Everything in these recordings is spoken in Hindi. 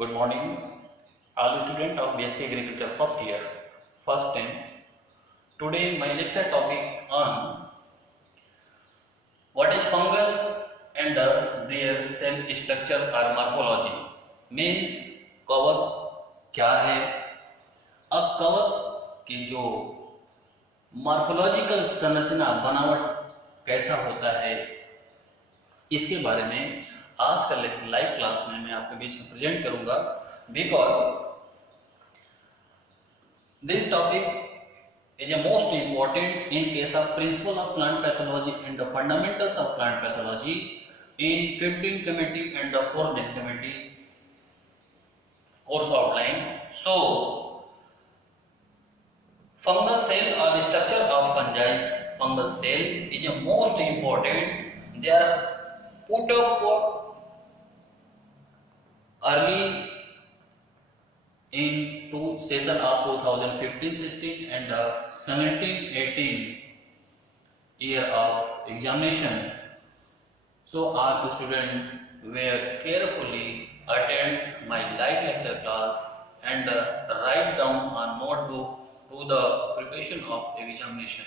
Good morning, all students of BSc Agriculture first year, first time. Today my lecture topic on what is fungus and their cell structure or morphology. Means कवक क्या है? अब कवक की जो मॉर्फोलॉजिकल संरचना बनावट कैसा होता है, इसके बारे में आज का लाइव क्लास में मैं आपके बीच में प्रेजेंट करूंगा। Because this topic is a most important in case of principle of plant pathology and the fundamentals of plant pathology in 15 committee and the 14 committee course outline. So fungal cell or structure of fungal cell is a most important. They are put up early in session of 2015-16 and 17-18 year of examination. So our students will carefully attend my live lecture class and write down a notebook to the preparation of examination.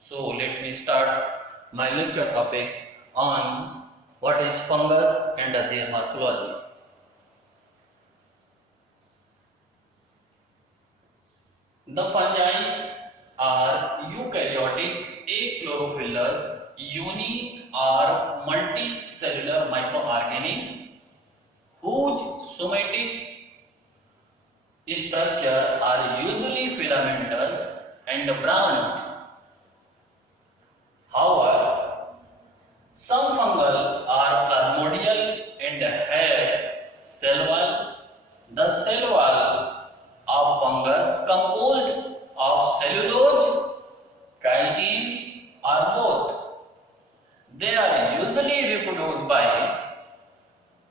So let me start my lecture topic on what is fungus and their morphology. The fungi are eukaryotic achlorophyllous uni or multicellular microorganisms whose somatic structure are usually filamentous and branched. However, some fungal are plasmodial and have cell wall. The cell wall of fungus composed of cellulose, chitin or both. They are usually reproduced by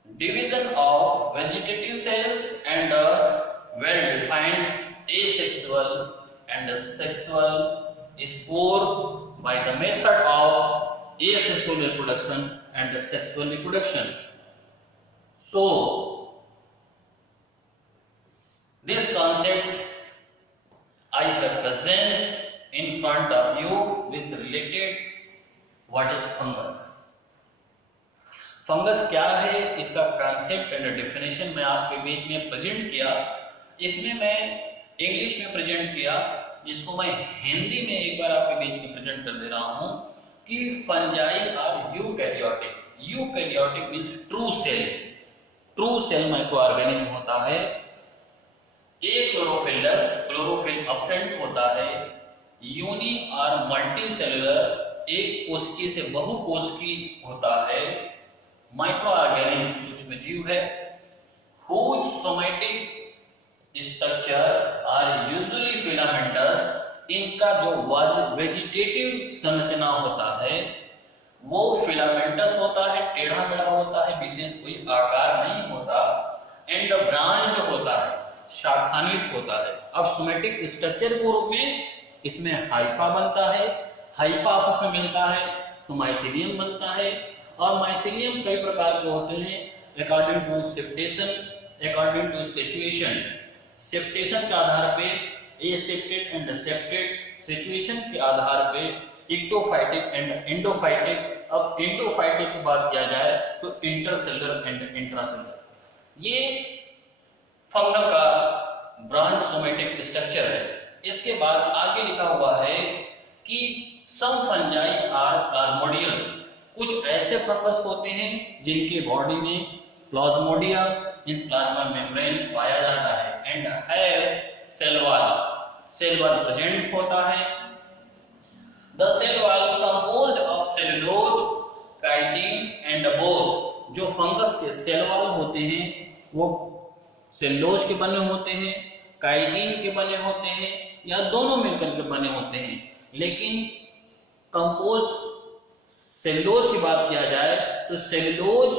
division of vegetative cells and well-defined asexual and sexual spore by the method of asexual reproduction and sexual reproduction. So this concept I have present in front of you which related what is fungus. Fungus क्या है, इसका कंसेप्ट एंड डेफिनेशन मैं आपके बीच में प्रेजेंट किया। इसमें मैं इंग्लिश में प्रेजेंट किया, जिसको मैं हिंदी में एक बार आपके बीच में प्रेजेंट कर दे रहा हूं कि fungi are eukaryotic. Eukaryotic means true cell microorganism होता है। एक क्लोरोफिल एब्सेंट होता है। यूनी और मल्टी सेलुलर एक कोशिकी से बहुकोशिकी होता है। माइक्रो ऑर्गेनिज्म सूक्ष्म जीव है। whose somatic structure are usually filamentous, इनका जो वेजिटेटिव संरचना होता है वो फिलामेंटस होता है, टेढ़ा मेढ़ा होता है, विशेष कोई आकार नहीं होता, एंड ब्रांच्ड होता है, शाखान्वित होता है। अब सोमेटिक स्ट्रक्चर के रूप में इसमें हाइफा बनता है, हाइफा आपस में मिलता है तो माइसीलियम बनता है। और माइसीलियम कई प्रकार के होते हैं according to septation, according to situation. Septation के आधार पे एसेप्टेड एंड सेप्टेड, सिचुएशन के आधार पे इक्टोफाइटिक एंड एंडोफाइटिक। अब एंडोफाइटिक की बात किया जाए तो इंटरसेलुलर एंड इंट्रासेलुलर। ये फंगल का ब्रांच सोमेटिक स्ट्रक्चर है। इसके बाद आगे लिखा हुआ है कि सम फंजाई आर प्लाज्मोडियल। कुछ ऐसे फंगस होते हैं जिनके बॉडी में प्लाज्मोडिया मींस प्लाज्मा मेम्ब्रेन पाया जाता है and have cell wall present होता है। The cell wall composed of cellulose, chitin and both. जो फंगस के सेल वॉल होते हैं वो सेलुलोज के बने होते हैं, काइटिन के बने होते हैं या दोनों मिलकर के बने होते हैं। लेकिन कंपोज सेलुलोज की बात किया जाए तो सेलुलोज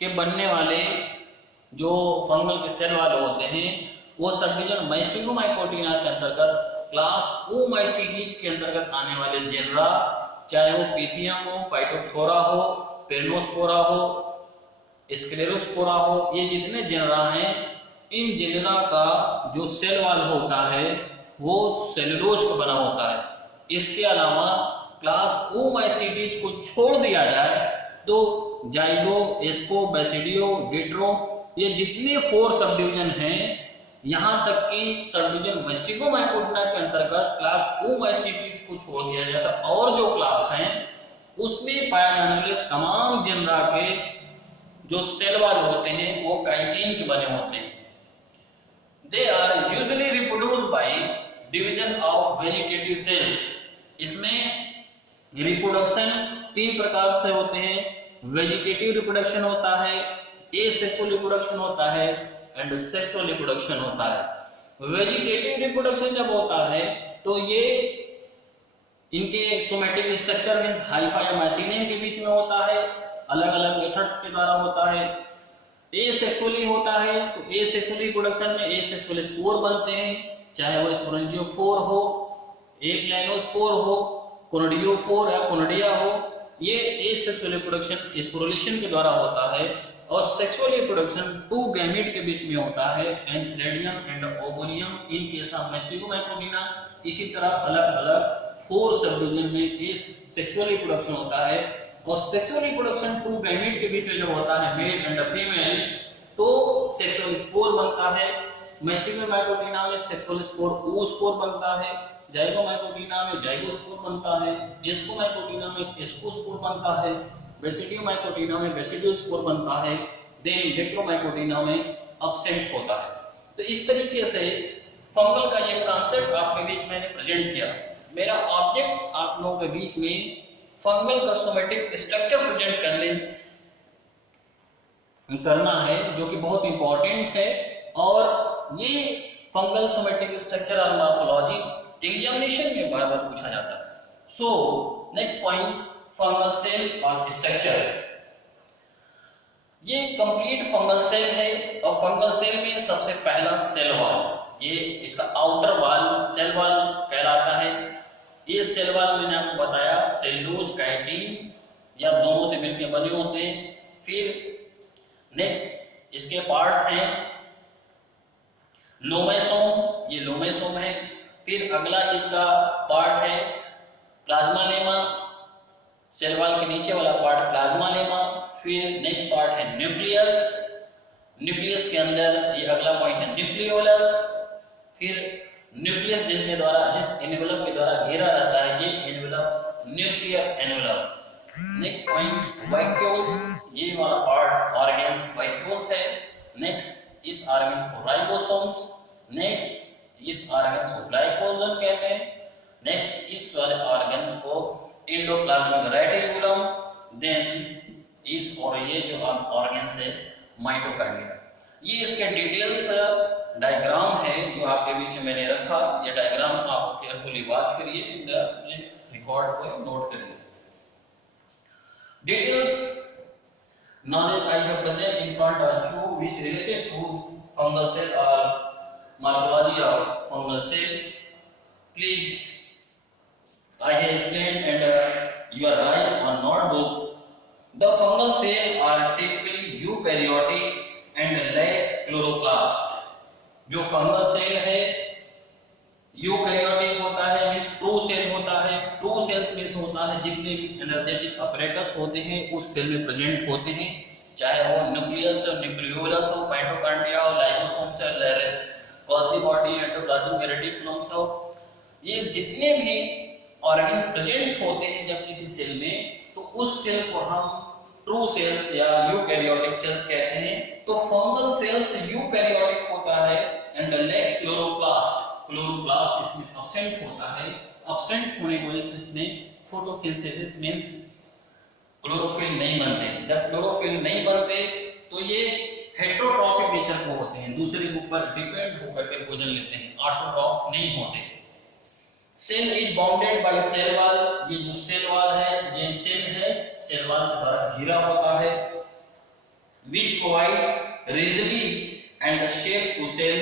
के बनने वाले जो फंगल के सेल वाले होते हैं वो सब डिवीजन मैस्टिगोमाइकोटिना के अंतर्गत क्लास ओमाइसीलीज के अंतर्गत आने वाले जेनरा, चाहे वो पीथियम हो, फाइटोप्थोरा हो, पेरिनोस्पोरा हो, स्क्लेरोस्पोरा हो, ये जितने जेनरा हैं, इन जेनरा का जो सेल वॉल होता है वो सेलुलोज का बना होता है। इसके अलावा क्लास ओमाइसीटीज को छोड़ दिया जाए तो जाइगो, एस्को, बेसिडियो, डिट्रो, ये जितने 4 सब डिवीजन हैं, यहाँ तक कि सब डिवीजन मैस्टिगोमाइकोटिना के अंतर्गत क्लास ओमाइसीटीज को छोड़ दिया जाता है और जो क्लास हैं उसमें पाए जाने वाले तमाम जेनरा के जो सेल वॉल होते हैं वो काइटिन के बने होते हैं। They are usually reproduced by division of vegetative cells. इसमें रिप्रोडक्शन 3 प्रकार से होते हैं। वेजिटेटिव रिप्रोडक्शन होता है, एसेक्सुअल रिप्रोडक्शन होता है एंड सेक्सुअल रिप्रोडक्शन होता है। वेजिटेटिव रिप्रोडक्शन जब होता है तो ये इनके सोमेटिक स्ट्रक्चर मींस हाइफा या माइसीनियम के बीच में होता है, अलग अलग मेथड्स के द्वारा होता है। एसेक्सुअली होता है तो एसेक्सुअल रिप्रोडक्शन में एसेक्सुअल स्पोर बनते हैं, चाहे वो स्पोरेंजियोफोर हो, एप्लाइनोस्पोर हो, कोनिडियोफोर या कोनिडिया हो। ये एसेक्सुअल रिप्रोडक्शन स्पोरुलेशन के द्वारा होता है। और सेक्सुअल रिप्रोडक्शन 2 गैमेट के बीच में होता है, एंथ्रेडियम एंड ओवुलियम इन केस ऑफ मैस्टिगोमाइकोटिना। इसी तरह अलग अलग 4 सब डिवीजन में सेक्सुअल रिप्रोडक्शन होता है। और सेक्सुअल रिप्रोडक्शन 2 गैमेट के बीच में जब होता है, मेल एंड फीमेल, तो सेक्सुअल स्पोर बनता है। मैस्टिगोमाइकोटिना में सेक्सुअल स्पोर oospore बनता है, जाइगोमाइकोटिना में जाइगोस्पोर बनता है, एस्कोमाइकोटिना में एस्कोस्पोर बनता है, बेसिडियोमाइकोटिना में बेसिडियोस्पोर बनता है, देन डिट्रोमाइकोटिना में एब्सेंट होता है। तो इस तरीके से फंगल का ये कांसेप्ट आपके बीच मैंने प्रेजेंट किया। मेरा ऑब्जेक्ट आप लोगों के बीच में फंगल का सोमेटिक स्ट्रक्चर प्रेजेंट करना है, जो कि बहुत इंपॉर्टेंट है। और ये फंगल सोमेटिक स्ट्रक्चर और मॉर्फोलॉजी एग्जामिनेशन में बार बार पूछा जाता है। So next point, fungal cell और स्ट्रक्चर। ये कंप्लीट फंगल सेल है और फंगल सेल में सबसे पहला सेल वॉल, ये इसका आउटर वॉल सेल वॉल कहलाता है। ये सेल वॉल मैंने आपको बताया सेलुलोज, काइटिन या दोनों से मिलकर बने होते हैं। फिर नेक्स्ट इसके पार्ट्स हैं लोमेसोम, ये लोमेसोम है। फिर अगला इसका पार्ट है प्लाज्मा लेमा, सेल वॉल के नीचे वाला पार्ट प्लाज्मा लेमा। फिर नेक्स्ट पार्ट है न्यूक्लियस, न्यूक्लियस के अंदर ये अगला पॉइंट है न्यूक्लियोलस। फिर न्यूक्लियस जिसके द्वारा, जिस एनवेलप के द्वारा घेरा रहता है, ये envelope nuclear envelope. Next point vacuoles, ये वाला पार्ट ऑर्गेन्स वैक्यूल्स है। नेक्स्ट इस ऑर्गेन्स को राइबोसोम्स, नेक्स्ट इस ऑर्गेन्स को ग्लाइकोजन कहते हैं। नेक्स्ट इस वाले ऑर्गेन्स को एंडोप्लाज्मिक रेटिकुलम, देन इस और ये जो ऑर्गेन्स है माइटोकॉन्ड्रिया। ये इसके डिटेल्स डायग्राम है जो आपके बीच में मैंने रखा। ये डायग्राम आप केयरफुली वॉच करिए, रिकॉर्ड को नोट करिए। Details knowledge I have present in front of you which related to fungal cell or morphology of fungal cell. Please I have explained and you are right on notebook. The fungal cell are typically eukaryotic and lack chloroplast. जो फंगल सेल है यूकैरियोटिक होता है, मींस ट्रू सेल होता है। ट्रू सेल्स मींस होता है जितने भी एनर्जेटिक अपरेटस होते हैं उस सेल में प्रेजेंट होते हैं, चाहे वो न्यूक्लियस हो, न्यूक्लियोलस हो, माइटोकॉन्ड्रिया हो, लाइसोसोम्स हो, गोल्गी बॉडी, एंडोप्लाज्मिक रेटिकुलम्स हो। ये जितने भी ऑर्गेन्स प्रेजेंट होते हैं जब किसी सेल में, तो उस सेल को हम ट्रू सेल्स या यूकैरियोटिक सेल्स कहते हैं। तो फंगल सेल्स यूकैरियोटिक होता है एंड लैक क्लोरोप्लास्ट, क्लोरोप्लास्ट इसमें एब्सेंट होता है। एब्सेंट होने की वजह से इसमें फोटोसिंथेसिस मींस क्लोरोफिल नहीं बनते। जब क्लोरोफिल नहीं बनते तो ये हेटेरोट्रॉफिक नेचर के होते हैं, दूसरे के ऊपर डिपेंड होकर के भोजन लेते हैं, ऑटोट्रॉफ्स नहीं होते। Cell is bounded by cell wall, ये जो सेल वॉल है, ये सेल है, सेल वॉल के द्वारा घिरा होता है। which provide rigidity and shape to cell,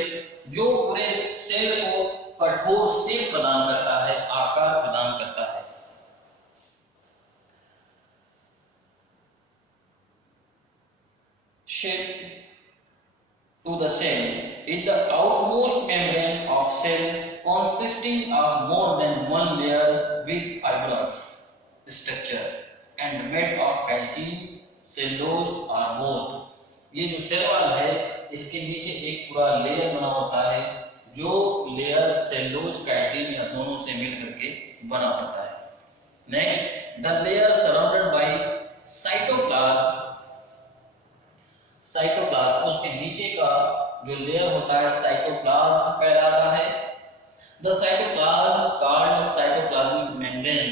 जो पूरे सेल को कठोर शेप प्रदान करता है, आकार प्रदान करता है। shape to the cell is the outmost membrane of cell consisting of more than one layer with fibrous structure and made of chitin, cellulose or both. ये जो सेल वॉल है इसके नीचे एक पूरा लेयर बना होता है जो लेयर सेलुलोज काइटिन या दोनों से मिल करके बना होता है। Next, the layer surrounded by cytoplasm. Cytoplasm उसके नीचे का जो लेयर होता है साइटोप्लाज्म कहलाता है। The cytoplasm called cytoplasmic membrane,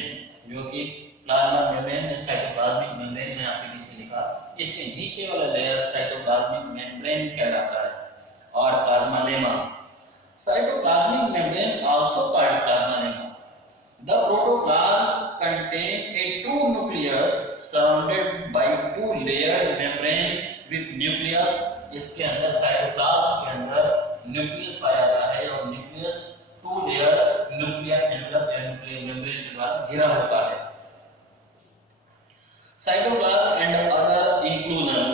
जो कि प्लाज्मा मेम्ब्रेन में साइटोप्लाज्मिक मेम्ब्रेन है आपके बीच में लिखा, इसके नीचे वाला लेयर साइटोप्लाज्मिक मेम्ब्रेन कहलाता है। और plasma lemma, cytoplasmic membrane also called plasma lemma. The protoplasm contain a true nucleus surrounded by two layered membrane with nucleus. इसके अंदर साइटोप्लाज्म के अंदर न्यूक्लियस पाया जाता है और nucleus two layer nuclear envelope या न्यूक्लियर मेम्ब्रेन के द्वारा घिरा होता है। Cytoplasm and other inclusion,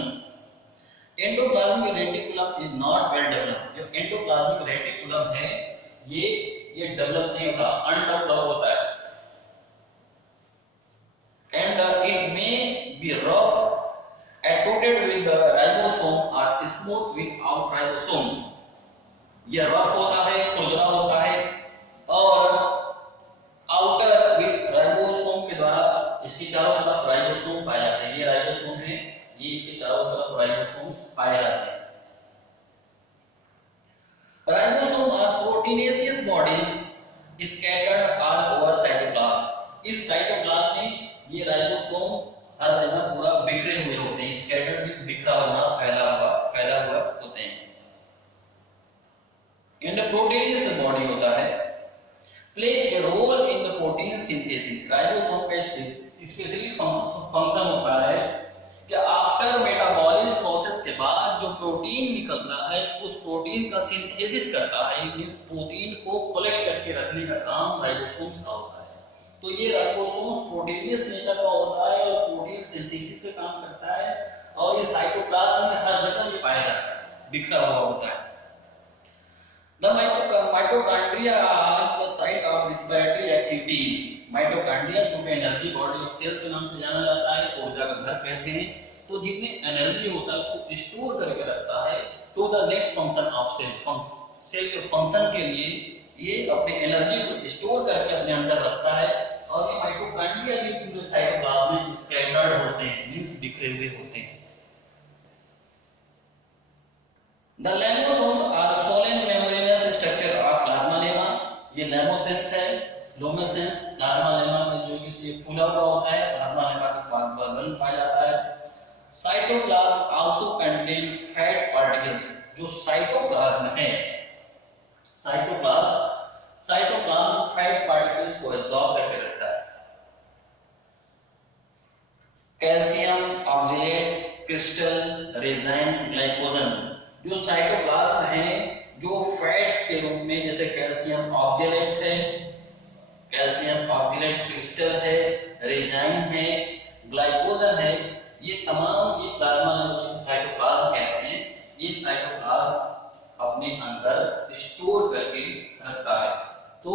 endoplasmic reticulum is not well developed. जो एंडोप्लाज्मिक रेटिकुलम है ये डेवलप नहीं होता, अनडेवलप होता है। And it may be rough coated with the ribosome और स्मूथ विदाउट राइबोसोम्स। ये रफ होता है, खुरदरा होता है और आउटर विद राइबोसोम के द्वारा इसके चारों तरफ राइबोसोम पाए जाते हैं। ये राइबोसोम है, ये इसके चारों तरफ राइबोसोम्स पाए जाते हैं। Ribosome are proteinaceous bodies scattered all over cytoplasm. इस साइटोप्लाज्म में ये राइबोसोम हर जगह पूरा बिखरे हुए होते हैं। स्कैटर्ड मींस बिखरा हुआ, फैला हुआ होते हैं। एंड प्रोटीनेशियस बॉडी होता है, play a role in the protein synthesis. Ribosome का स्पेशली फंक्शन होता है कि आफ्टर मेटाबॉलिज्म प्रोसेस के बाद जो प्रोटीन निकलता है उस प्रोटीन का सिंथेसिस करता है। मींस प्रोटीन को कलेक्ट करके रखने का काम राइबोसोम्स का होता है। तो ये राइबोसोम्स प्रोटीनियस नेचर का होता है और प्रोटीन सिंथेसिस का काम करता है और ये साइटोप्लाज्म में हर जगह ये पाया जाता है, बिखरा हुआ होता है। The mitochondria are the site of respiratory activities. Mitochondria जो कि एनर्जी बॉडी ऑफ सेल्स के नाम से जाना जाता है, ऊर्जा का घर कहते हैं। तो जितने एनर्जी होता है उसको स्टोर करके रखता है to the next function of cell. Cell के फंक्शन के लिए ये अपनी एनर्जी को स्टोर करके अपने अंदर रखता है। और ये माइटोकॉन्ड्रिया भी पूरे साइटोप्लाज्म में स्कैटर्ड होते हैं, मींस बिखरे हुए होते हैं। The लेमोसोम्स आर सोलेन membranous structure of plasmalemma. ये लेमोसेल्स है, लोमेसेल्स प्लाज्मा लेमा में जो कि से फूला हुआ होता है, प्लाज्मा लेमा के बगल में पाया जाता है। Cytoplasm also contain fat particles. जो साइटोप्लाज्म है, साइटोप्लाज्म फैट पार्टिकल्स को एब्जॉर्ब करके रखता है। Calcium oxalate, crystal, resin, glycogen. जो साइटोप्लाज्म है जो फैट के रूप में, जैसे कैल्शियम ऑक्सलेट है, कैल्शियम ऑक्सलेट क्रिस्टल है, रेजाइन है, ग्लाइकोजन है, ये तमाम ये प्लाज्मा साइटोप्लाज्म कहते हैं। ये साइटोप्लाज्म अपने अंदर स्टोर करके रखता है। तो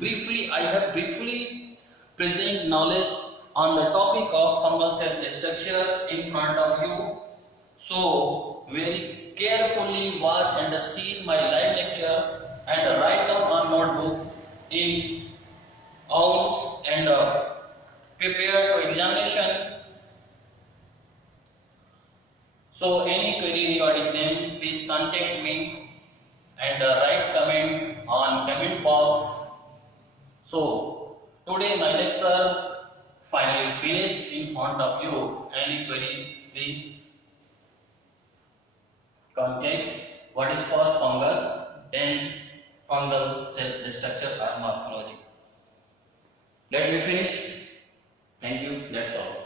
briefly I have briefly present knowledge on the topic of fungal cell structure in front of you. So very carefully watch and see my live lecture and write down on notebook in ounce and prepare for examination. So any query regarding them, please contact me and write comment on comment box. So today my lecture finally finished in front of you. Any query, please contact. What is first fungus, then fungal cell structure or morphology. Let me finish. Thank you. That's all.